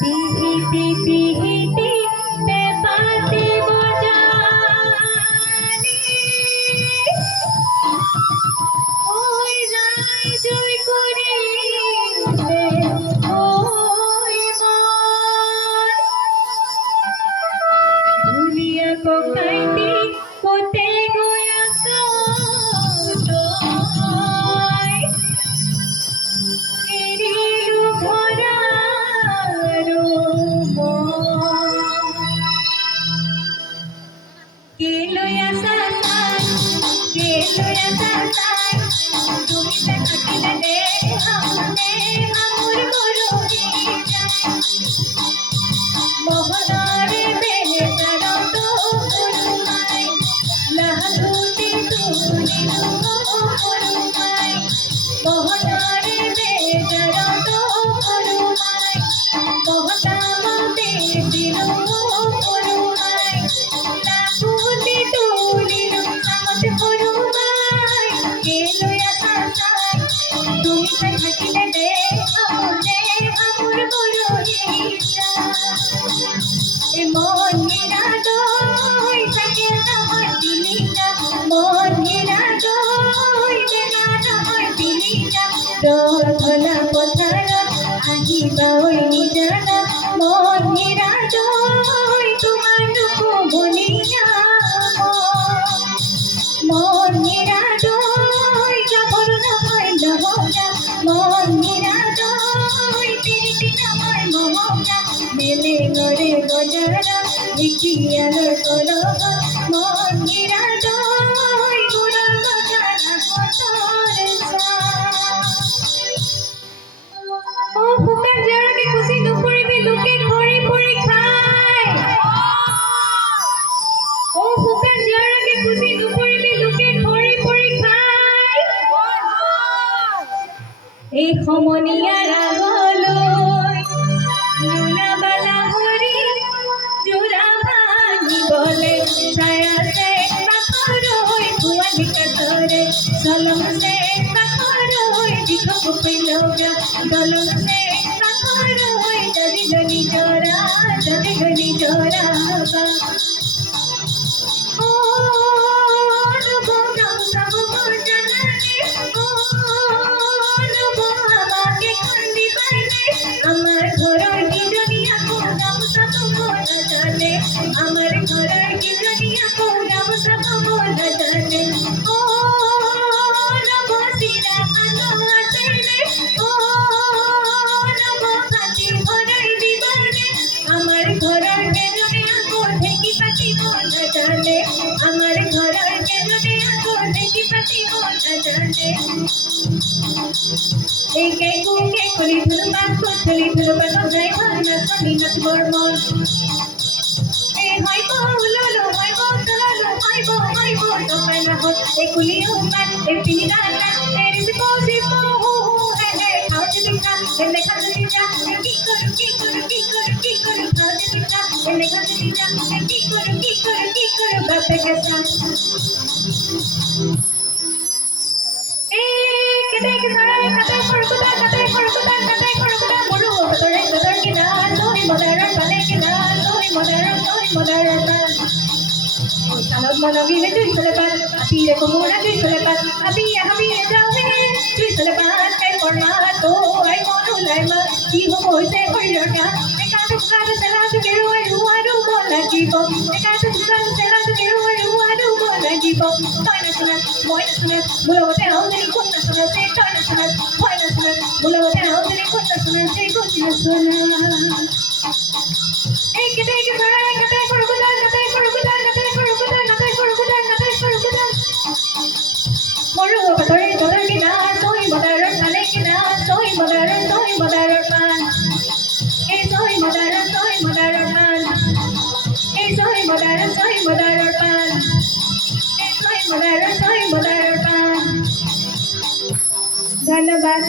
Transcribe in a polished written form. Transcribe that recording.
পিহিতে পিহিতে পেপাতে বজানি ওই রায় জয় করে ওই মন দুনিয়া কোকাইতে কোতে গোয়া তোয় এরিলু ভরা কেলয়া সাসাই তুমি তা থাকিলে দে আমনে আমুর মরুরি মোহনারে বেহেদার তো করুমাই লাহুতে তুলি করুমাই মোহনারে বেহেদার তো করুমাই মোহতামতে দিলু করুমাই লাহুতে তুলি আমত করুমাই কেলয়া সাসাই তুমি তা থাকিলে দে আমনে আমুর মরুরি মন হেরা দই থাকে আমার দিলিটা মন হেরা দই দেনা আমার দিলিটা রধলা পথার আহিবা ওই নিজানা মন হেরা দই তোমার রূপ বলিয়া মন হেরা দই জবর নয় লহরা মন হেরা দই তিরিটি নামায় মোহরা মেলে গড়ে গজারা বিকিয়ার করবা মন হেরা দই গুড়া গজারা কতরসা ও ফুকার যারাকে খুশি দুপুরে লুকে ঘরে পড়ে খায় ও ফুকার যারাকে খুশি দুপুরে লুকে ঘরে পড়ে খায় এই খমনিয়া রাগলই নুনাবালা হরি জোড়া ভাঙি বলে ছায়া সে পাখরই ভুয়ালি কাতরে সলম সে পাখরই দিখক পিলগা দলম সে পাখরই যদি গলি জোড়া বা ও নবো গাম সব জানানে ও নবো আমাকে কান্দি পাইলে আমার ঘরের কি দুনিয়া কোনাম সব মোরা জানে আমার ঘরের কি দুনিয়া কোনাম সব মোরা জানে ও নবো সিরা আনো আসলে ও নবো কাটি ঘরের দিবানে আমার ঘরের কে দুনিয়া কোনে কি পাতি মোরা জানে আমার ঘরের কে দুনিয়া কোনে কি পাতি মোরা জানে এই কে কুকে কলি ধুরবান কোতলি ধুরবান যায় ভানা সনি নাচ বর্মন এই হয় বলো হয় বলো দোকান হো এই কুলি উম্মা এই পিনা না তেরি সে কোসি হো হে খাওতে দিকা এ লেখা দিকা কি করু খাওতে দিকা এ লেখা দিকা কি করু বাপে কে সাথ কেতে কে সারা কাতে ফরকুদা মরু বদরে বদর কি না তোই মদার পালে কি না তোই মদার ও সালব মনগিলে তুই চলে পার আপি রে কোমরা তুই চলে পার আপি আমি যাবে তুই চলে পার কে করমা তো আই মনু লাইমা কি হইছে হইরটা একা তো কাছে সারা তো কেরো রুয়ারু লাগিব একা তো কাছে সারা তো কেরো রুয়ারু লাগিব তাই না শোনা মই না শোনা বলতে আমাদের কোন না শোনা সে তাই না শোনা হয় না শোনা বলতে আমাদের কোন না শোনা সে কোন না শোনা এই কেতে কে সারা কাতে ফরকুদা মরু বদরে বদর কি না তোই মদার পালে কি না তোই মদার পান এই তোই মদার পান এই তোই মদার পান এই তোই মদার পান ধন্যবাদ।